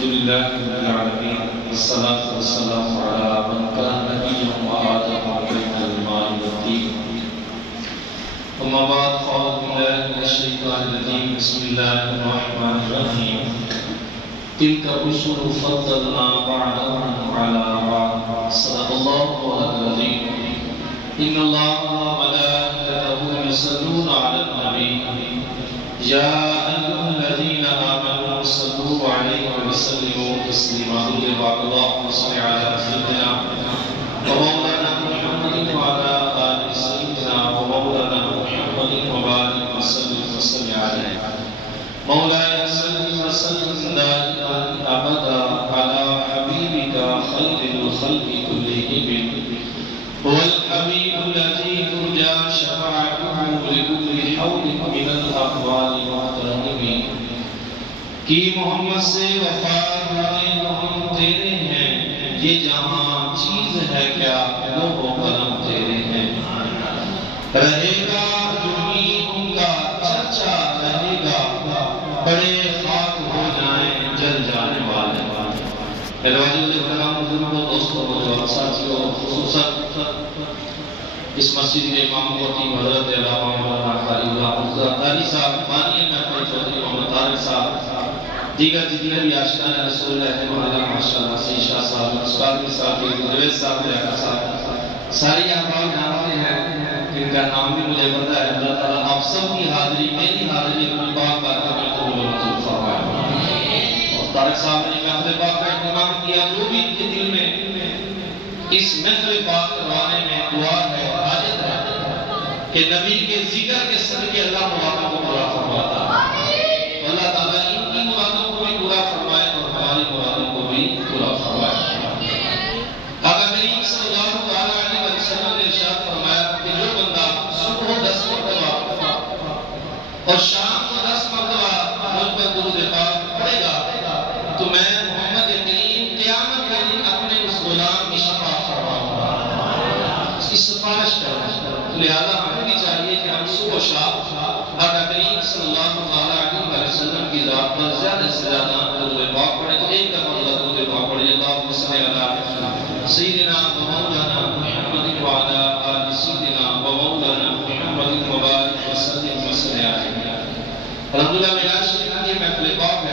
لله رب العالمين والصلاة والسلام على من كان نبيا وآدم بين الماء والطين أما بعد فأعوذ بالله من الشيطان الرجيم بسم الله الرحمن الرحيم تلك الرسل فضلنا بعضهم على بعض صدق الله العظيم إن الله وملائكته يصلون على النبي يا أيها الذين آمنوا صلوا عليه وسلموا تسليما اللهم صل على سيدنا ومولانا محمد وعلى آل سيدنا ومولانا محمد وبارك وسلم عليه مولاي صل وسلم دائما أبدا على حبيبك خير الخلق كلهم هو الحبيب الذي ترجى شفاعته لكل حول من الأقوال محترمين کہ محمد سے وفاداری ہم تیرے ہیں یہ جہاں چیز ہے کیا لوح و قلم تیرے ہیں رہے گا زمین ان کا چرچا رہے گا بڑے خاک ہو جائیں جل جانے والے الواجب الکرام حضور دوستوں اور ساتھیوں خصوصاً اس مسجد کے امام خطیب حضرت علامہ مولانا قاری اللہ حضرت قاری صاحب بانی محمد چودھری محمد طارق صاحب دیگر جتنے بھی آشکان رسول اللہ مولانا ماشاءاللہ سید شاہ صاحب اسقاطی صاحب جوید صاحب ریاض صاحب ساری احباب جانتے ہیں جن کا نام بھی مجھے پتہ ہے اللہ تعالیٰ آپ سب کی حاضری میری حاضری اپنی پاک بارگاہ میں قبول و منظور فرمائے اور طارق صاحب نے محفل پاک کا اہتمام کیا جو بھی ان کے دل میں اس محفل پاک کروانے میں دعا ہے حاجت ہے کہ نبی کے ذکر کے صدقے اللہ مرادوں کو پورا فرماتا ہے اللہ تعالیٰ ان کی مرادوں کو بھی پورا فرمائے اور ہماری مرادوں کو بھی پورا فرمائے آقا کریم صلی اللہ علیہ وسلم نے ارشاد فرمایا کہ جو بندہ صبح 10 مرتبہ اور شام کو 10 مرتبہ مجھ پر درود پاک پڑھے گا تو میں محمد کریم قیامت کے دن اپنے اس غلام کی شفاعت فرماؤں گا اس کی سفارش کروں لہذا ہمیں بھی چاہیے کہ ہم صبح و شام آقا کریم صلی اللہ علیہ وسلم کی ذات پر زیادہ سے زیادہ درود پاک پڑھیں تو ایک دفعہ درود پاک پڑھیں اللہم صل علی سیدنا و مولانا محمد وعلی آل سیدنا و مولانا محمد وبارک وسلم علیہ الحمدللہ میراج شریف کی محفل پاک